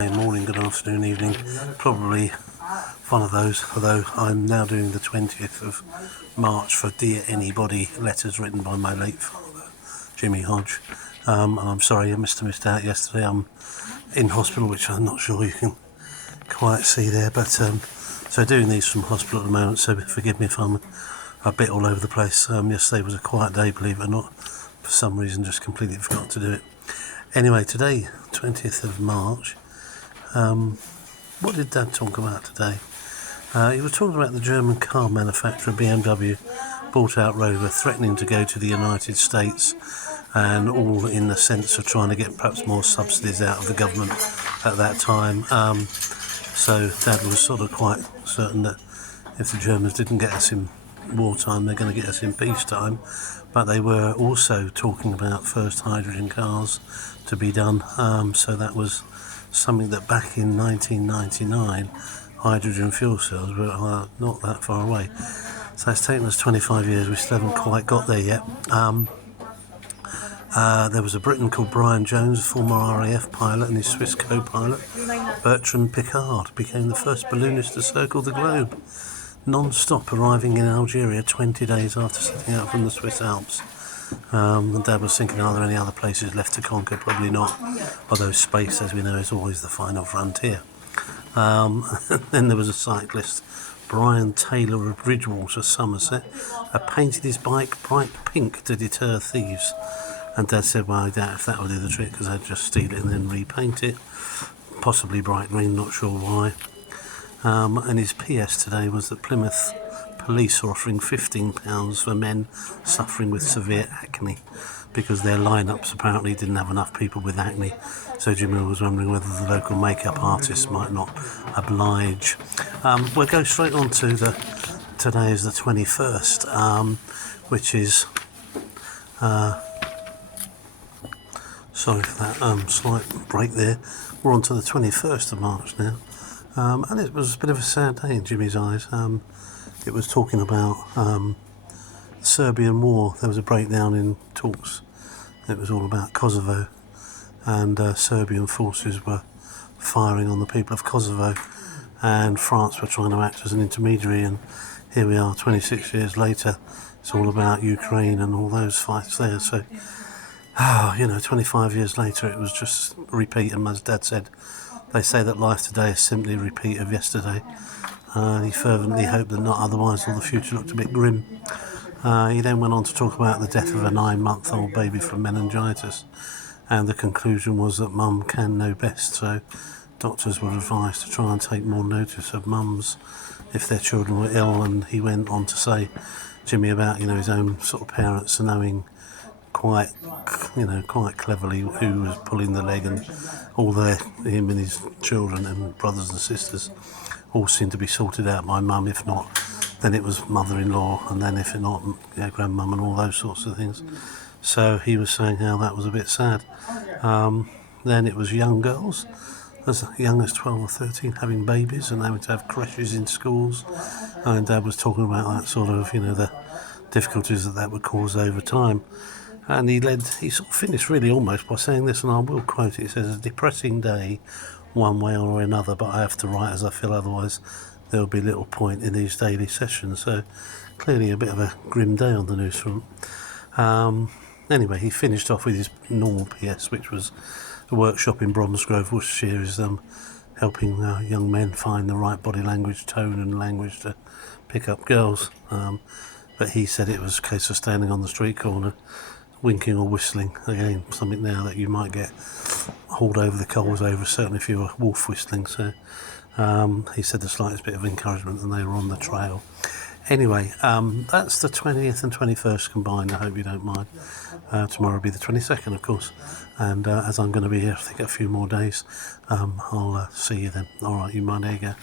Morning, good afternoon, evening, probably one of those, although I'm now doing the 20th of March for Dear Anybody, letters written by my late father, Jimmy Hodge, and I'm sorry I missed out yesterday. I'm in hospital, which I'm not sure you can quite see there, but so doing these from hospital at the moment, so forgive me if I'm a bit all over the place. Yesterday was a quiet day, believe it or not. For some reason just completely forgot to do it. Anyway, today, 20th of March, what did Dad talk about today? He was talking about the German car manufacturer BMW bought out Rover, threatening to go to the United States, and all in the sense of trying to get perhaps more subsidies out of the government at that time. So Dad was sort of quite certain that if the Germans didn't get us in wartime, they're going to get us in peacetime. But they were also talking about first hydrogen cars to be done. So that was something that back in 1999, hydrogen fuel cells were not that far away. So it's taken us 25 years. We still haven't quite got there yet. There was a Briton called Brian Jones, a former RAF pilot, and his Swiss co-pilot, Bertrand Piccard, became the first balloonist to circle the globe, non-stop, arriving in Algeria 20 days after setting out from the Swiss Alps. And Dad was thinking, are there any other places left to conquer? Probably not, although space, as we know, is always the final frontier. Then there was a cyclist, Brian Taylor of Bridgewater, Somerset, who painted his bike bright pink to deter thieves. And Dad said, well, I doubt if that would do the trick, because I'd just steal it and then repaint it. Possibly bright green, not sure why. And his PS today was that Plymouth police are offering £15 for men suffering with severe acne, because their lineups apparently didn't have enough people with acne. So Jimmy was wondering whether the local makeup artists might not oblige. We'll go straight on to today is the 21st, which is sorry for that slight break there. We're on to the 21st of March now, and it was a bit of a sad day in Jimmy's eyes. It was talking about the Serbian war. There was a breakdown in talks. It was all about Kosovo, and Serbian forces were firing on the people of Kosovo, and France were trying to act as an intermediary, and here we are 26 years later. It's all about Ukraine and all those fights there. So 25 years later, it was just a repeat. And as Dad said, they say that life today is simply a repeat of yesterday. He fervently hoped that not, otherwise all the future looked a bit grim. He then went on to talk about the death of a 9-month-old baby from meningitis, and the conclusion was that mum can know best, so doctors were advised to try and take more notice of mums if their children were ill. And he went on to say, Jimmy, about his own sort of parents knowing quite cleverly who was pulling the leg, and all him and his children and brothers and sisters all seemed to be sorted out by mum. If not, then it was mother-in-law, and then if not, grandmum, and all those sorts of things. So he was saying how that was a bit sad. Then it was young girls, as young as 12 or 13, having babies and having to have creches in schools. And Dad was talking about that sort of, the difficulties that would cause over time. And he sort of finished really almost by saying this, and I will quote it. It says, a depressing day, one way or another, but I have to write as I feel, otherwise there will be little point in these daily sessions. So clearly a bit of a grim day on the news front. Anyway, he finished off with his normal PS, which was a workshop in Bromsgrove, Worcestershire, is helping young men find the right body language, tone and language to pick up girls. But he said it was a case of standing on the street corner, winking or whistling. Again, something now that you might get hauled over the coals over, certainly if you were wolf whistling. So he said the slightest bit of encouragement, and they were on the trail. Anyway, that's the 20th and 21st combined. I hope you don't mind. Tomorrow will be the 22nd, of course, and as I'm going to be here, I think, a few more days, I'll see you then. All right, you mind? There you go.